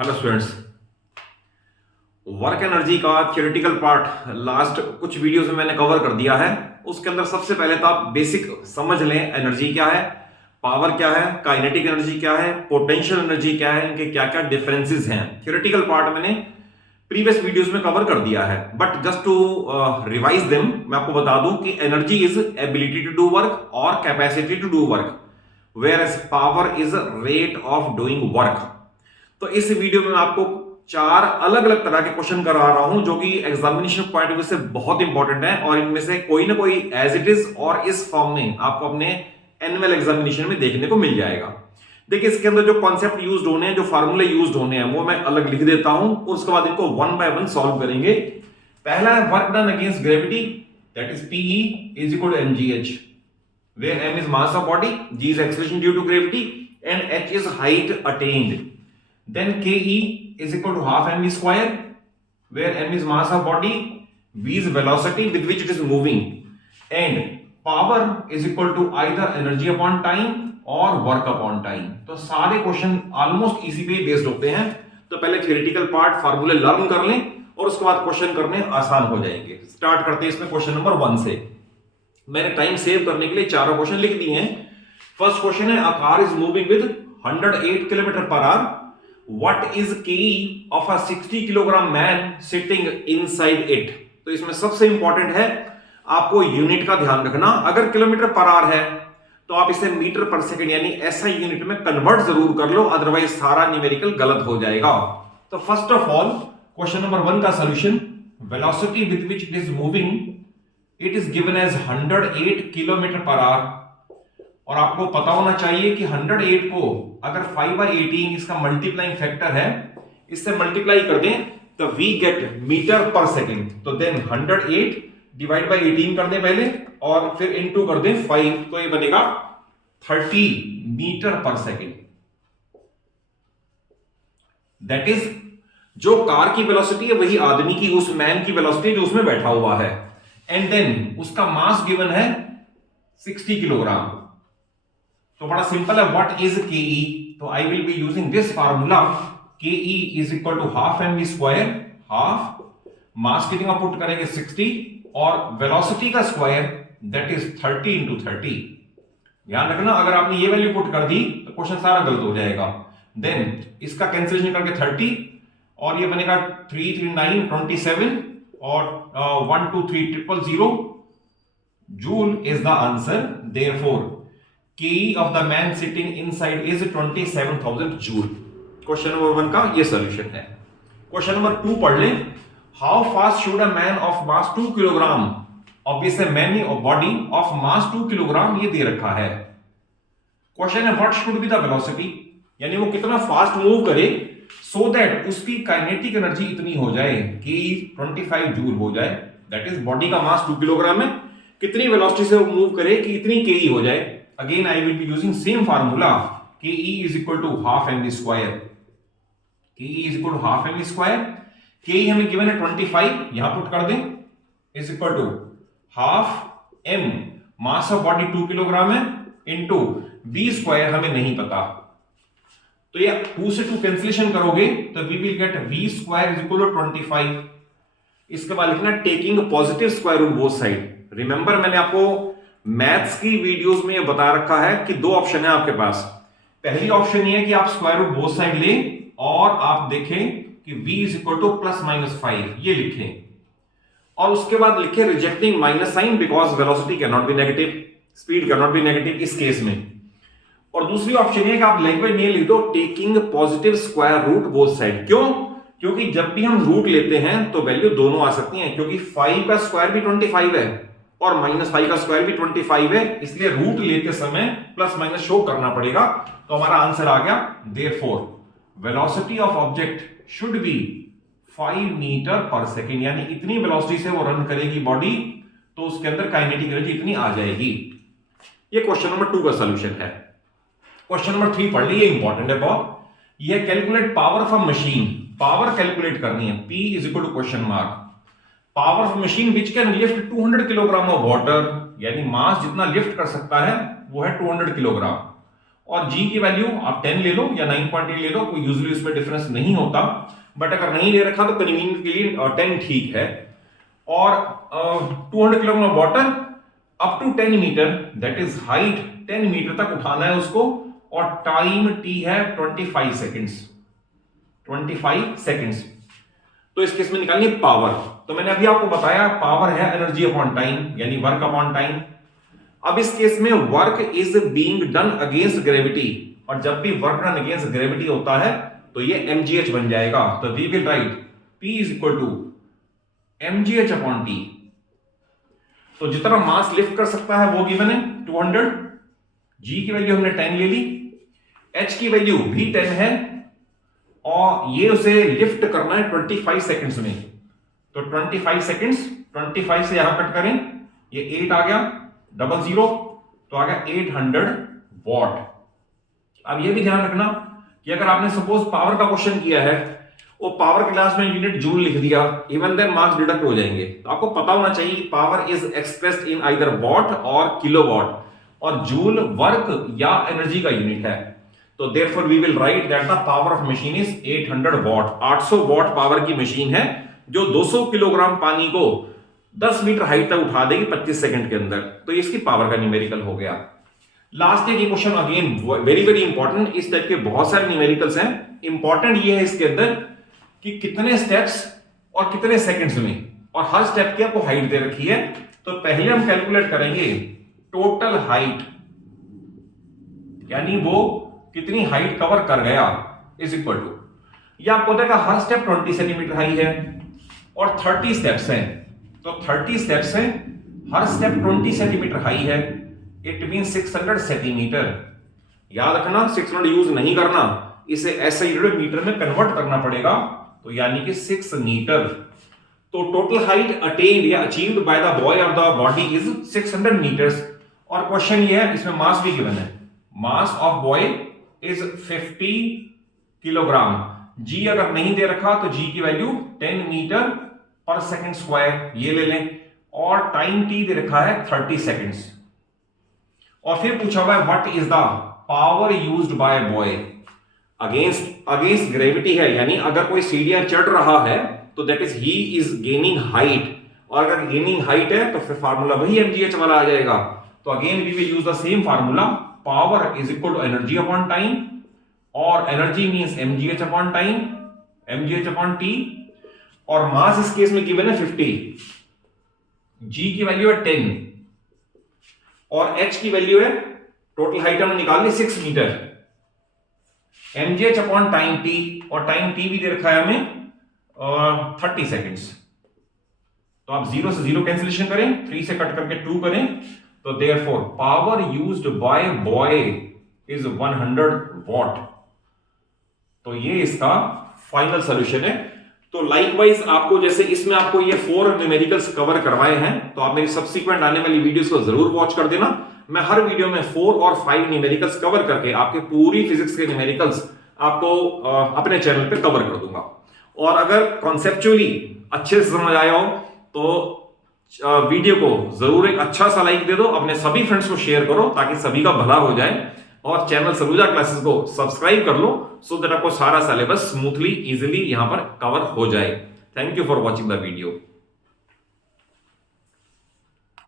Hello students. Work energy का theoretical part last कुछ videos में मैंने कवर कर दिया है। उसके अंदर सबसे पहले तो आप बेसिक समझ लें एनर्जी क्या है, पावर क्या है, काइनेटिक एनर्जी क्या है, पोटेंशियल एनर्जी क्या है, इनके क्या क्या डिफरेंसेस हैं। थियोरेटिकल पार्ट मैंने प्रीवियस वीडियोस में कवर कर दिया है, but just to revise them मैं आपको बता दूं कि energy is ability to do work और capacity to do work, whereas power is rate of doing work. तो इस वीडियो में मैं आपको चार अलग अलग तरह के क्वेश्चन करा रहा हूं जो कि एग्जामिनेशन पॉइंट ऑफ व्यू से बहुत इंपॉर्टेंट है, और इनमें से कोई ना कोई एज इट इज और इस फॉर्म में आपको अपने एनुअल एग्जामिनेशन में देखने को मिल जाएगा। देखिए, इसके अंदर जो कॉन्सेप्ट यूज होने हैं, जो फार्मूले यूज होने हैं, वो मैं अलग लिख देता हूं और उसके बाद इनको वन बाय वन सॉल्व करेंगे। पहला है work done against gravity, that is PE is equal to mgh, where m is mass of body, g is acceleration due to gravity, and h is height attained. Then ke is equal to half mv square, where m is mass of body, v is velocity with which it is moving, and power is equal to either energy upon time और work upon time. तो सारे question almost इसी पे based होते हैं। तो पहले theoretical part फार्मूले लर्न कर लें और उसके बाद क्वेश्चन करने आसान हो जाएंगे। स्टार्ट करते हैं इसमें क्वेश्चन नंबर 1 से। मैंने टाइम सेव करने के लिए चारों क्वेश्चन लिख दिए हैं। फर्स्ट क्वेश्चन है, a car is moving with 108 kilometre per hour, what is K of a 60 kilogram man sitting inside it. तो इसमें सबसे इंपॉर्टेंट है आपको यूनिट का ध्यान रखना। अगर किलोमीटर पर आवर है तो आप इसे मीटर पर सेकंड यानी एसआई यूनिट में कन्वर्ट जरूर कर लो, अदरवाइज सारा न्यूमेरिकल गलत हो जाएगा। तो first of all question number 1 का solution, velocity with which it is moving, it is given as 108 kilometre per hour. और आपको पता होना चाहिए कि 108 को अगर 5/18 इसका मल्टीप्लाइंग फैक्टर है, इससे मल्टीप्लाई कर दें तो वी गेट मीटर पर सेकंड। तो देन 108 डिवाइड बाय 18 कर दें पहले और फिर इनटू कर दें 5, तो ये बनेगा 30 मीटर पर सेकंड। दैट इज जो कार की वेलोसिटी है वही आदमी की, उस मैन की वेलोसिटी जो उसमें बैठा हुआ है, एंड देन उसका मास गिवन है 60 किलोग्राम। तो बड़ा सिंपल है, व्हाट इज केई। तो I will be using this formula, KE is equal to half MV square, half mass कितना पुट करेंगे 60 और वेलोसिटी का स्क्वायर दैट इज 30 इंटू 30। ध्यान रखना, अगर आपने ये वैल्यू पुट कर दी तो क्वेश्चन सारा गलत हो जाएगा। देन इसका कैंसिलेशन करके 30 और ये बनेगा 3 3 9 27 और 1 2 3 000 joule is the answer. Therefore K of the man sitting inside is 27,000 joule. Question number 1 का ये सॉल्यूशन है। क्वेश्चन नंबर 2 पढ़ लें, how fast should a man of mass 2 kilogram, obviously man body of mass 2 kilogram ये दे रखा है। Question है, what should be the velocity, यानी वो कितना फास्ट मूव करे सो दैट उसकी काइनेटिक एनर्जी इतनी हो जाए कि 25 जूल हो जाए। दैट इज बॉडी का मास 2 किलोग्राम है, कितनी वेलोसिटी से वो मूव करे कि इतनी के हो जाए। Again I will be using same formula, K is equal to half MV square, K is equal to half MV square. K हमें गिवन है 25, यहां पुट कर दें, is equal to half M mass of body 2 kilogram है into V square हमें नहीं पता, तो ये 2 से 2 कैंसिलेशन करोगे तो we will get V square is equal to 25। इसके बाद लिखना taking positive square root both side. Remember मैंने आपको मैथ्स की वीडियोस में ये बता रखा है कि 2 ऑप्शन है आपके पास। पहली ऑप्शन ये है कि आप स्क्वायर रूट बोथ साइड लें और आप देखें कि v इज इक्वल टू +-5 ये लिखें, और उसके बाद लिखें rejecting minus sign because velocity can not be negative, speed can not be negative इस केस में। और दूसरी ऑप्शन ये कि आप लैंग्वेज में लिख दो taking positive square root both side. क्यों? क्योंकि जब भी हम रूट लेते हैं तो वैल्यू दोनों आ सकती है, क्योंकि 5 का स्क्वायर भी 25 है और -5 का स्क्वायर भी 25 है, इसलिए रूट लेते समय प्लस माइनस शो करना पड़ेगा। तो हमारा आंसर आ गया, therefore velocity of object should be 5 metre per second, यानी इतनी वेलोसिटी से वो रन करेगी बॉडी तो उसके अंदर काइनेटिक एनर्जी इतनी आ जाएगी। ये क्वेश्चन नंबर 2 का सॉल्यूशन है। क्वेश्चन नंबर 3 पढ़ लीजिए, इंपॉर्टेंट है बहुत। ये calculate power of a machine, power calculate करनी है, P is equal to question mark, power of machine which can lift 200 kilogram of water, यानी मास जितना लिफ्ट कर सकता है वो है 200 किलोग्राम, और जी की वैल्यू आप 10 ले लो या 9.8 ले लो, कोई यूजुअली उसमें डिफरेंस नहीं होता, बट अगर नहीं ले रखा तो कन्वीनियंस के लिए 10 ठीक है। और 200 kilogram water up to 10 metre, that is height 10 metre तक उठाना है उसको, और टाइम टी है 25 सेकेंड्स। 25 सेकेंड्स। तो इस केस में निकालिए पावर। तो मैंने अभी आपको बताया पावर है एनर्जी अपॉन टाइम, यानी वर्क अपॉन टाइम। अब इस केस में work is being done against gravity, और जब भी वर्क डन अगेंस्ट ग्रेविटी होता है तो ये mgh बन जाएगा। तो we will write P is equal to mgh upon T। तो जितना मास लिफ्ट कर सकता है वो गिवन है 200, G की वैल्यू हमने 10 ले ली, H की वैल्यू भी 10 है, और ये उसे लिफ्ट करना है 25 सेकंड्स में। तो 25 सेकंड्स, 25 से यहां कट करें, ये 8 आ गया, 00 तो आ गया 800 वॉट। अब ये भी ध्यान रखना कि अगर आपने सपोज पावर का क्वेश्चन किया है, वो पावर क्लास में यूनिट जूल लिख दिया, इवन देन मार्क्स डिडक्ट हो जाएंगे। तो आपको पता होना चाहिए power is expressed in either what और किलोवाट, और जूल वर्क या एनर्जी का यूनिट है। तो therefore we will write that the power of machine is 800 watt। 800 what power की मशीन है जो 200 किलोग्राम पानी को 10 मीटर हाइट तक उठा देगी 25 सेकंड के अंदर। तो इसकी पावर का न्यूमेरिकल हो गया। लास्ट एक question again very very important. इस टाइप के बहुत सारे न्यूमेरिकल्स हैं। इंपॉर्टेंट ये है इसके अंदर कि कितने स्टेप्स और कितने सेकंड्स में, और हर स्टेप की आपको हाइट दे रखी है। तो पहले हम कैलकुलेट करेंगे टोटल हाइट, यानी वो कितनी हाइट कवर कर गया, इज इक्वल टू, यह आपको देगा हर स्टेप 20 सेंटीमीटर हाई है और 30 स्टेप्स हैं। तो 30 स्टेप्स हैं, हर स्टेप 20 सेंटीमीटर हाई है, इट मीन 600 सेंटीमीटर। याद रखना 600 यूज नहीं करना, इसे ऐसे मीटर में कन्वर्ट करना पड़ेगा। तो यानी कि 6 मीटर। तो टोटल हाइट अटेन्ड या achieved by the boy of the body is 600 metres. और क्वेश्चन ये है, इसमें मास भी गिवन है, mass of boy is 50 kilogram. जी अगर नहीं दे रखा तो जी की वैल्यू 10 मीटर पर सेकंड स्क्वायर, ये ले लें, और टाइम टी दे रखा है 30 सेकंड्स। और फिर पूछा हुआ है what is the power used by boy against gravity है, यानी अगर कोई सीढ़ियां चढ़ रहा है तो that is he is gaining height, और अगर गेनिंग हाइट है तो फिर फार्मूला वही mgh वाला आ जाएगा। तो again we will use the same formula, power is equal to energy upon time, और energy means mgh upon time, mgh upon t, और मास इस केस में गिवन है 50, g की वैल्यू है 10, और h की वैल्यू है, टोटल हाइट हमने निकाल ली 6 metre, mgh upon time t, और टाइम t भी दे रखा है हमें 30 सेकेंड्स। तो आप 0 से 0 कैंसिलेशन करें, 3 से कट करके 2 करें, तो therefore power used by boy is 100 what. तो ये इसका फाइनल सॉल्यूशन है। तो लाइकवाइज आपको जैसे इसमें आपको ये 4 न्यूमेरिकल्स कवर करवाए हैं, तो आप मेरी सब्सिक्वेंट आने वाली वीडियोस को जरूर वॉच कर देना। मैं हर वीडियो में 4 और 5 न्यूमेरिकल्स कवर करके आपके पूरी फिजिक्स के न्यूमेरिकल्स आपको अपने चैनल पे कवर कर दूंगा। और अगर कॉन्सेप्चुअली अच्छे से समझ आया हो तो वीडियो को जरूर एक अच्छा सा लाइक दे दो, अपने सभी फ्रेंड्स को शेयर करो ताकि सभी का भला हो जाए, और चैनल सलूजा क्लासेस को सब्सक्राइब कर लो सो दैट आपको सारा सिलेबस स्मूथली इजीली यहां पर कवर हो जाए। Thank you for watching the video.